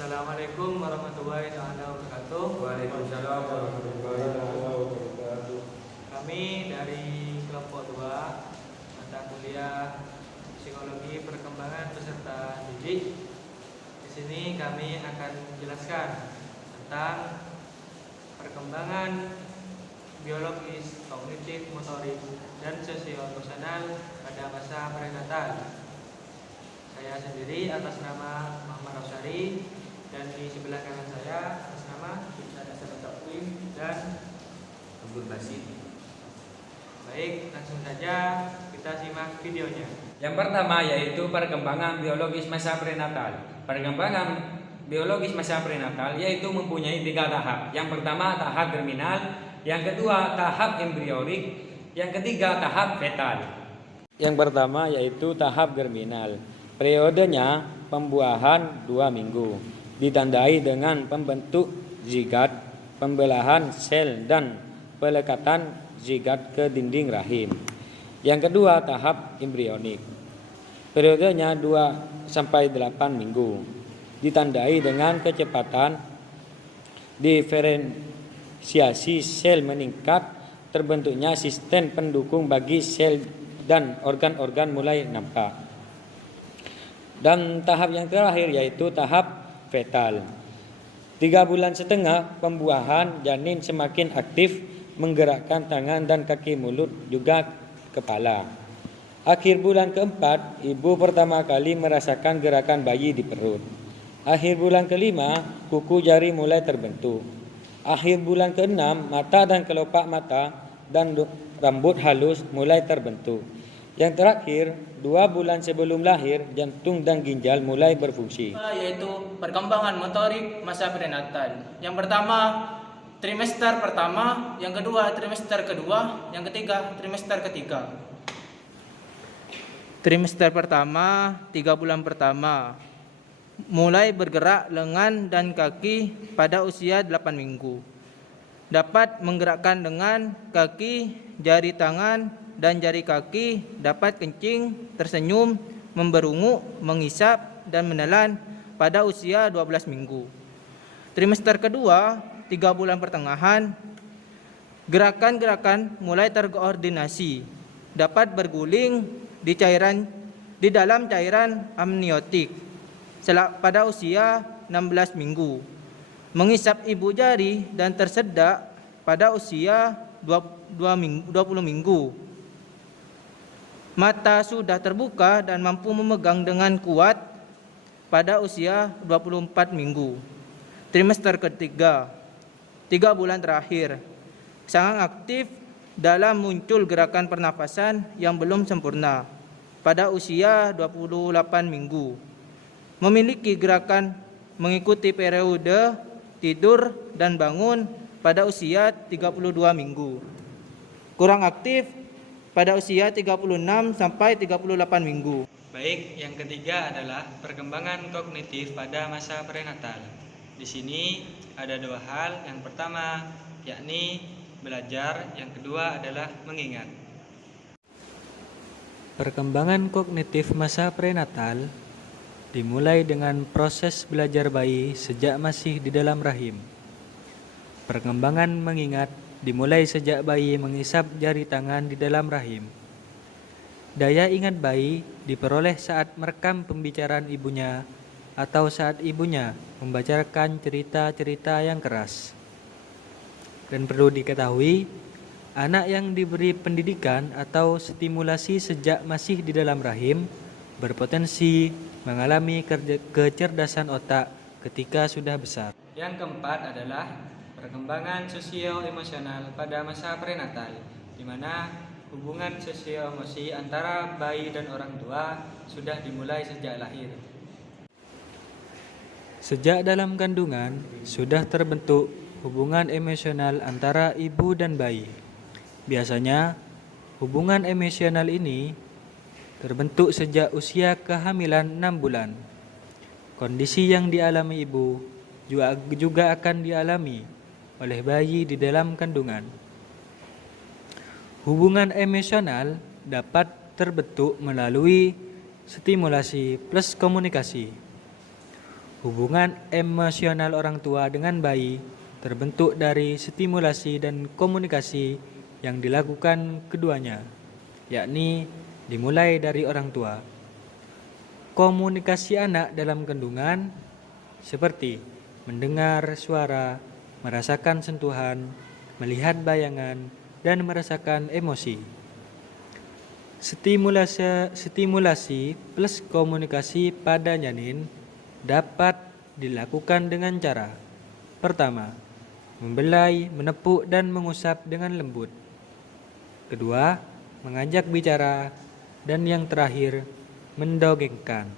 Assalamualaikum warahmatullahi wabarakatuh. Waalaikumsalam warahmatullahi wabarakatuh. Kami dari kelompok 2 mata kuliah Psikologi Perkembangan Peserta Didik. Di sini kami akan menjelaskan tentang perkembangan biologis, kognitif, motorik, dan sosioemosional pada masa prenatal. Saya sendiri atas nama Muhammad Rosyari, dan di sebelah kanan saya atas nama Ibnu Takwim dan Abdul Basit. baik, langsung saja kita simak videonya. Yang pertama yaitu perkembangan biologis masa prenatal. Perkembangan biologis masa prenatal yaitu mempunyai 3 tahap. Yang pertama tahap germinal, yang kedua tahap embrionik, yang ketiga tahap fetal. Yang pertama yaitu tahap germinal. Periodenya pembuahan 2 minggu, ditandai dengan pembentuk zigot, pembelahan sel dan pelekatan zigot ke dinding rahim. Yang kedua tahap embrionik. Periodenya 2 sampai 8 minggu, ditandai dengan kecepatan diferensiasi sel meningkat, terbentuknya sistem pendukung bagi sel dan organ-organ mulai nampak. Dan tahap yang terakhir yaitu tahap fetal. 3 bulan setengah pembuahan, janin semakin aktif menggerakkan tangan dan kaki, mulut juga kepala. Akhir bulan keempat, ibu pertama kali merasakan gerakan bayi di perut. Akhir bulan kelima, kuku jari mulai terbentuk. Akhir bulan keenam, mata dan kelopak mata dan rambut halus mulai terbentuk. Yang terakhir, 2 bulan sebelum lahir, jantung dan ginjal mulai berfungsi. Yaitu perkembangan motorik masa prenatal. Yang pertama trimester pertama, yang kedua trimester kedua, yang ketiga trimester ketiga. Trimester pertama 3 bulan pertama, mulai bergerak lengan dan kaki pada usia 8 minggu. Dapat menggerakkan dengan kaki, jari tangan dan jari kaki, dapat kencing, tersenyum, memberungu, menghisap dan menelan pada usia 12 minggu. Trimester kedua 3 bulan pertengahan, gerakan-gerakan mulai terkoordinasi, dapat berguling di dalam cairan amniotik pada usia 16 minggu, menghisap ibu jari dan tersedak pada usia 20 minggu. Mata sudah terbuka dan mampu memegang dengan kuat pada usia 24 minggu. Trimester ketiga 3 bulan terakhir, sangat aktif dalam muncul gerakan pernapasan yang belum sempurna pada usia 28 minggu. Memiliki gerakan mengikuti periode tidur dan bangun pada usia 32 minggu. Kurang aktif pada usia 36 sampai 38 minggu. Baik, yang ketiga adalah perkembangan kognitif pada masa prenatal. Di sini ada 2 hal. Yang pertama yakni belajar, yang kedua adalah mengingat. Perkembangan kognitif masa prenatal dimulai dengan proses belajar bayi sejak masih di dalam rahim. Perkembangan mengingat dimulai sejak bayi mengisap jari tangan di dalam rahim. Daya ingat bayi diperoleh saat merekam pembicaraan ibunya atau saat ibunya membacakan cerita-cerita yang keras. Dan perlu diketahui, anak yang diberi pendidikan atau stimulasi sejak masih di dalam rahim berpotensi mengalami kecerdasan otak ketika sudah besar. Yang keempat adalah perkembangan sosio-emosional pada masa prenatal, di mana hubungan sosio-emosi antara bayi dan orang tua sudah dimulai sejak lahir. Sejak dalam kandungan sudah terbentuk hubungan emosional antara ibu dan bayi. Biasanya hubungan emosional ini terbentuk sejak usia kehamilan 6 bulan. Kondisi yang dialami ibu juga akan dialami oleh bayi di dalam kandungan. Hubungan emosional dapat terbentuk melalui stimulasi plus komunikasi. Hubungan emosional orang tua dengan bayi terbentuk dari stimulasi dan komunikasi yang dilakukan keduanya, yakni dimulai dari orang tua. Komunikasi anak dalam kandungan seperti mendengar suara, merasakan sentuhan, melihat bayangan, dan merasakan emosi. Stimulasi plus komunikasi pada janin dapat dilakukan dengan cara: pertama, membelai, menepuk, dan mengusap dengan lembut. Kedua, mengajak bicara. Dan yang terakhir, mendongengkan.